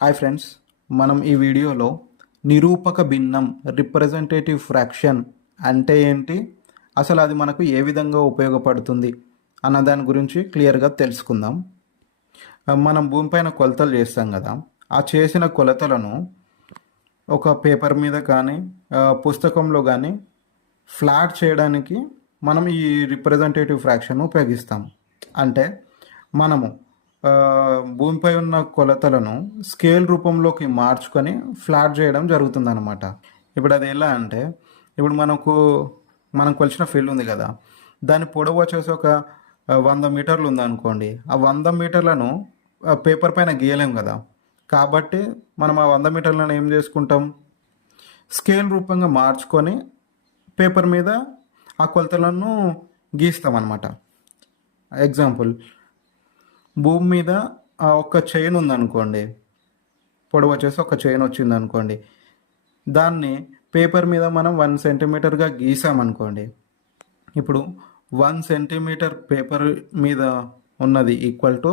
Hi friends, మనం ఈ వీడియోలో నిరూపక భిన్నం రిప్రజెంటేటివ్ ఫ్రాక్షన్ అంటే ఏంటి, అసలు అది మనకు ఏ విధంగా ఉపయోగపడుతుంది అన్న దాని గురించి క్లియర్గా తెలుసుకుందాం. మనం భూమిపైన కొలతలు చేస్తాం కదా, ఆ చేసిన కొలతలను ఒక పేపర్ మీద కానీ పుస్తకంలో కానీ ఫ్లాట్ చేయడానికి మనం ఈ రిప్రజెంటేటివ్ ఫ్రాక్షన్ ఉపయోగిస్తాం. అంటే మనము భూమిపై ఉన్న కొలతలను స్కేల్ రూపంలోకి మార్చుకొని ఫ్లాట్ చేయడం జరుగుతుందన్నమాట. ఇప్పుడు అది ఎలా అంటే, ఇప్పుడు మనం కొలిచిన ఫీల్డ్ ఉంది కదా, దాని పొడవు వచ్చేసి ఒక 100 మీటర్లు ఉందనుకోండి. ఆ 100 మీటర్లను పేపర్ పైన గీయలేం కదా, కాబట్టి మనం ఆ 100 మీటర్లను ఏం చేసుకుంటాం, స్కేల్ రూపంగా మార్చుకొని పేపర్ మీద ఆ కొలతలను గీస్తాం అన్నమాట. ఎగ్జాంపుల్, భూమి మీద ఒక చైన్ ఉందనుకోండి, పొడవు వచ్చేసి ఒక చైన్ వచ్చింది అనుకోండి, దాన్ని పేపర్ మీద మనం 1 సెంటీమీటర్గా గీసామనుకోండి. ఇప్పుడు 1 సెంటీమీటర్ పేపర్ మీద ఉన్నది ఈక్వల్ టు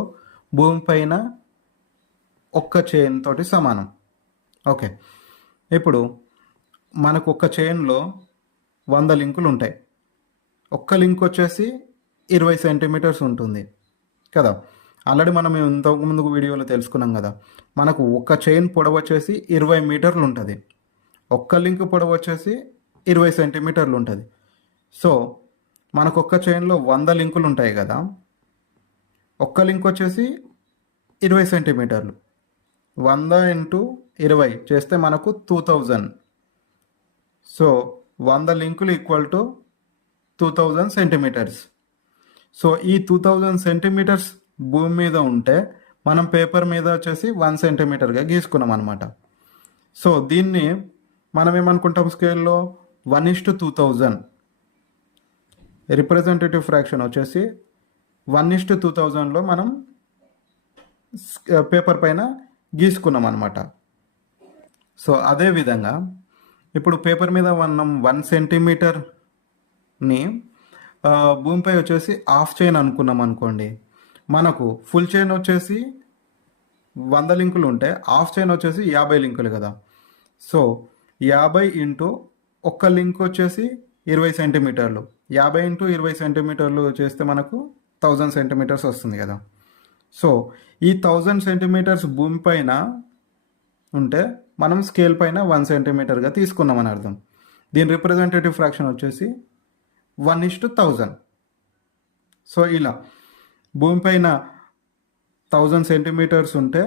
భూమి పైన ఒక్క చైన్ తోటి సమానం. ఓకే, ఇప్పుడు మనకు ఒక్క చైన్లో 100 లింకులు ఉంటాయి. ఒక్క లింక్ వచ్చేసి 20 సెంటీమీటర్స్ ఉంటుంది కదా. ఆల్రెడీ మనం ఇంతకుముందు వీడియోలో తెలుసుకున్నాం కదా, మనకు ఒక చైన్ పొడవు వచ్చేసి 20 మీటర్లు ఉంటుంది, ఒక్క లింక్ పొడవు వచ్చేసి 20 సెంటీమీటర్లు ఉంటుంది. సో మనకు ఒక్క చైన్లో 100 లింకులు ఉంటాయి కదా, ఒక్క లింక్ వచ్చేసి 20 సెంటీమీటర్లు, 100 × 20 చేస్తే మనకు 2000. సో 100 లింకులు ఈక్వల్ టు 2000 సెంటీమీటర్స్. సో ఈ 2000 సెంటీమీటర్స్ భూమి మీద ఉంటే మనం పేపర్ మీద వచ్చేసి 1 సెంటీమీటర్గా గీసుకున్నాం అనమాట. సో దీన్ని మనం ఏమనుకుంటాం, స్కేల్లో 1:2000 రిప్రజెంటేటివ్ ఫ్రాక్షన్ వచ్చేసి 1:2000లో మనం పేపర్ పైన గీసుకున్నాం అనమాట. సో అదేవిధంగా ఇప్పుడు పేపర్ మీద మనం 1 సెంటీమీటర్ని భూమిపై వచ్చేసి హాఫ్ చైన్ అనుకున్నాం అనుకోండి, మనకు ఫుల్ చైన్ వచ్చేసి 100 లింకులు ఉంటే హాఫ్ చైన్ వచ్చేసి 50 లింకులు కదా. సో 50 × ఒక్క లింక్ వచ్చేసి 20 సెంటీమీటర్లు, 50 × 20 సెంటీమీటర్లు చేస్తే మనకు 1000 సెంటీమీటర్స్ వస్తుంది కదా. సో ఈ 1000 సెంటీమీటర్స్ భూమి పైన ఉంటే మనం స్కేల్ పైన 1 సెంటీమీటర్గా తీసుకున్నామని అర్థం. దీని రిప్రజెంటేటివ్ ఫ్రాక్షన్ వచ్చేసి 1:1000. సో ఇలా భూమిపైన 1000 సెంటీమీటర్స్ ఉంటే